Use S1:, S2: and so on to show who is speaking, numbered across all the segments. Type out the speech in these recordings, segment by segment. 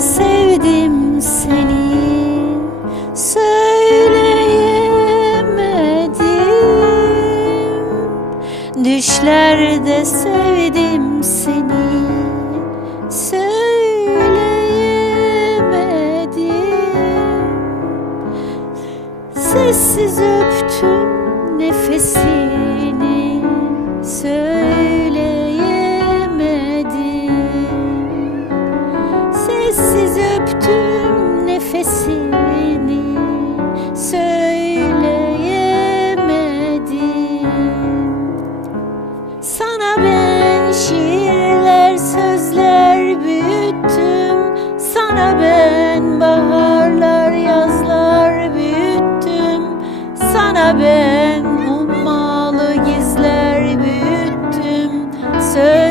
S1: sevdim seni. Söyleyemedim. Düşlerde sevdim seni. Söyleyemedim. Sessiz öptüm nefesini Sana ben şiirler sözler büyüttüm. Sana ben baharlar yazlar büyüttüm. Sana ben ummalı gizler büyüttüm. Söyleyemedim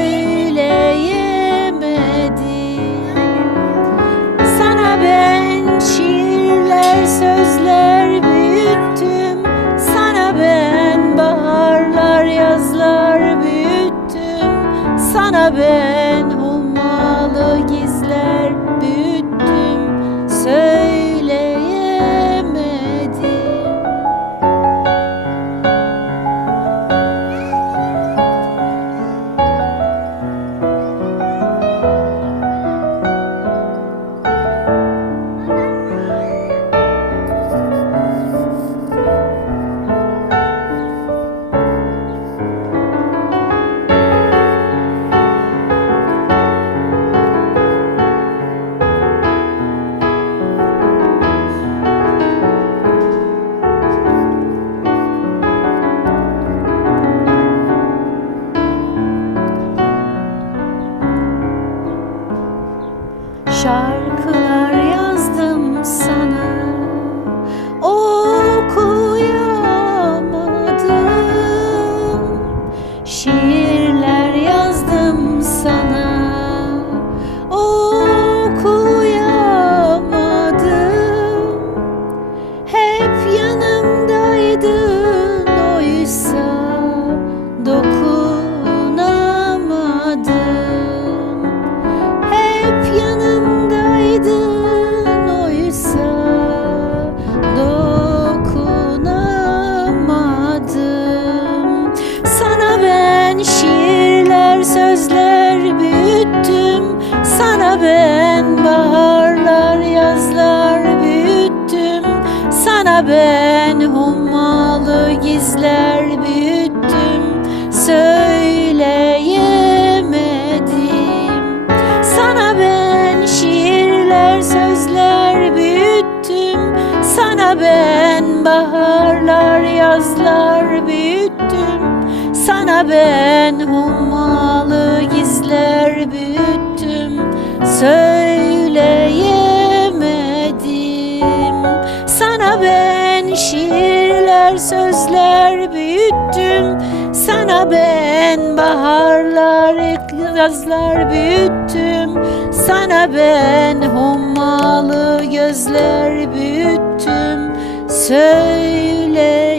S1: ben hummalı gizler büyüttüm Söyleyemedim. Sana ben şiirler, sözler büyüttüm Sana ben baharlar, yazlar büyüttüm. Sana ben hummalı gizler büyüttüm Söyleyemedim sözler büyüttüm. Sana ben baharlar, yazlar büyüttüm. Sana ben hummalı gözler büyüttüm. Söyle